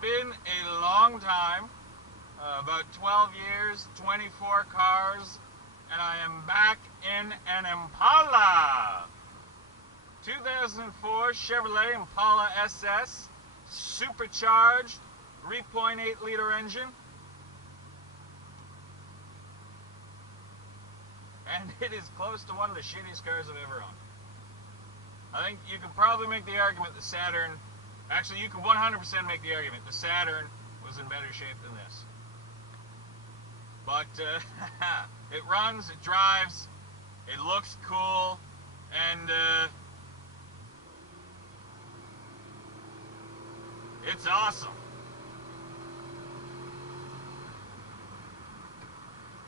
been a long time, about 12 years, 24 cars, and I am back in an Impalla. 2004 Chevrolet Impalla SS, supercharged, 3.8 liter engine. And it is close to one of the shittiest cars I've ever owned. I think you can probably make the argument the Saturn, actually you can 100% make the argument the Saturn was in better shape than this. But it runs, it drives, it looks cool, and it's awesome.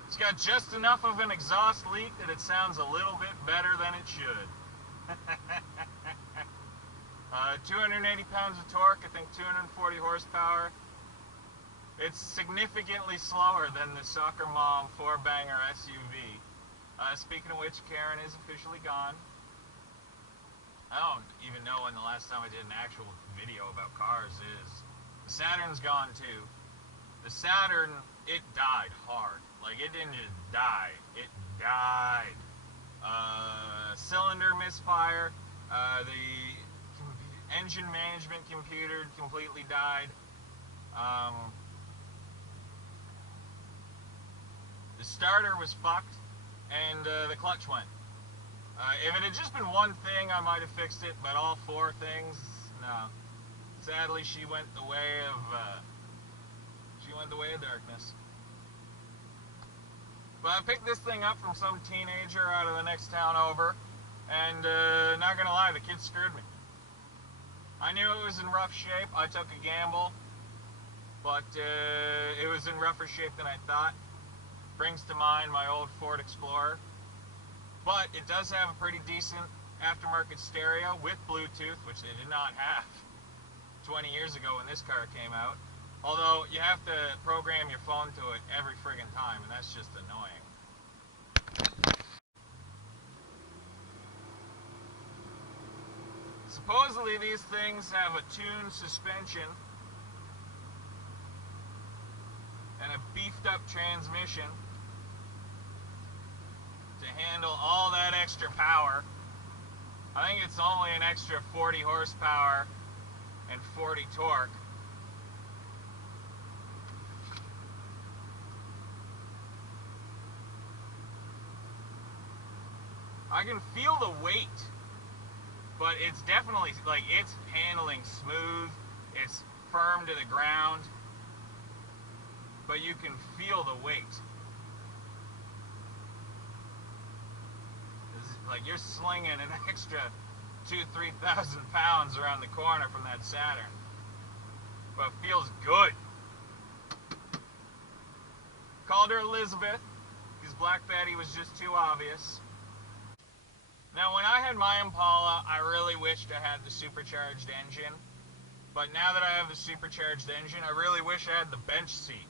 It's got just enough of an exhaust leak that it sounds a little bit better than it should. 280 pounds of torque, I think 240 horsepower. It's significantly slower than the Soccer Mom 4-banger SUV. Speaking of which, Karen is officially gone. I don't even know when the last time I did an actual video about cars is. The Saturn's gone too. The Saturn, it died hard. Like, it didn't just die, it died. Cylinder misfire, the engine management computer completely died. The starter was fucked, and the clutch went. If it had just been one thing, I might have fixed it, but all four things, no. Sadly, she went the way of darkness. But I picked this thing up from some teenager out of the next town over, and not gonna lie, the kid screwed me. I knew it was in rough shape. I took a gamble, but it was in rougher shape than I thought. Brings to mind my old Ford Explorer. But it does have a pretty decent aftermarket stereo with Bluetooth, which they did not have 20 years ago when this car came out. Although you have to program your phone to it every friggin' time, and that's just annoying. Supposedly these things have a tuned suspension and a beefed up transmission to handle all that extra power. I think it's only an extra 40 horsepower and 40 torque. I can feel the weight, but it's definitely, like, it's handling smooth, it's firm to the ground, but you can feel the weight. Like, you're slinging an extra 2,000–3,000 pounds around the corner from that Saturn, but it feels good. Called her Elizabeth, because Black Betty was just too obvious. Now, when I had my Impala, I really wished I had the supercharged engine. But now that I have the supercharged engine, I really wish I had the bench seat.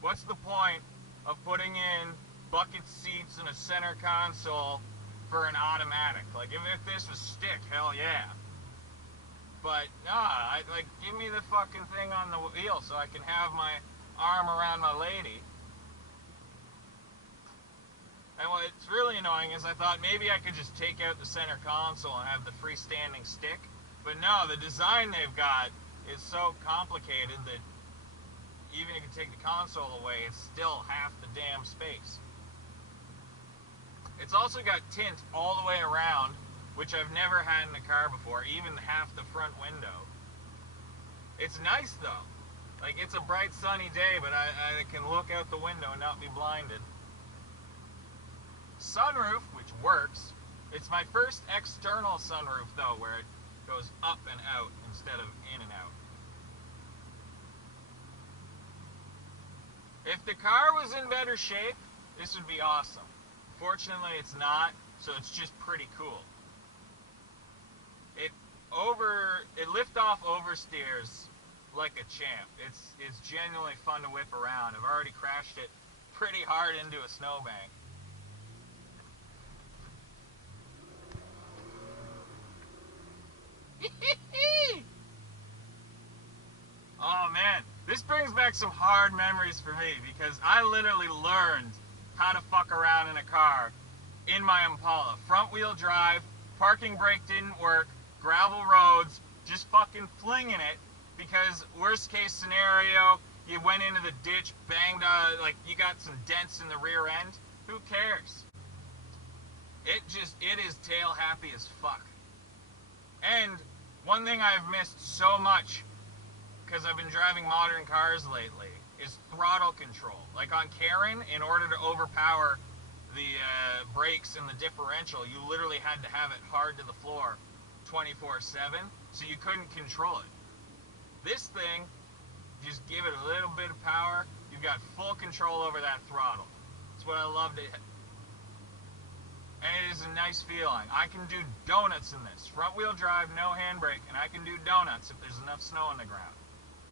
What's the point of putting in bucket seats and a center console for an automatic? Like, if this was stick, hell yeah. But, nah, give me the fucking thing on the wheel so I can have my arm around my lady. And what's really annoying is I thought maybe I could just take out the center console and have the freestanding stick. But no, the design they've got is so complicated that even if you take the console away, it's still half the damn space. It's also got tint all the way around, which I've never had in a car before, even half the front window. It's nice though. Like, it's a bright sunny day, but I can look out the window and not be blinded. Sunroof, which works. It's my first external sunroof though, where it goes up and out instead of in and out. If the car was in better shape, this would be awesome. Fortunately, it's not, so it's just pretty cool. It lift-off oversteers like a champ. It's genuinely fun to whip around. I've already crashed it pretty hard into a snowbank. Oh man, this brings back some hard memories for me because I literally learned how to fuck around in a car in my Impala. Front wheel drive, parking brake didn't work, gravel roads, just fucking flinging it because worst case scenario, you went into the ditch, banged, like you got some dents in the rear end. Who cares? It is tail happy as fuck. And one thing I've missed so much because I've been driving modern cars lately is throttle control. Like on Karen, in order to overpower the brakes and the differential, you literally had to have it hard to the floor 24/7, so you couldn't control it. This thing, just give it a little bit of power, you've got full control over that throttle. That's what I love to. And it is a nice feeling. I can do donuts in this. Front wheel drive, no handbrake, and I can do donuts if there's enough snow on the ground.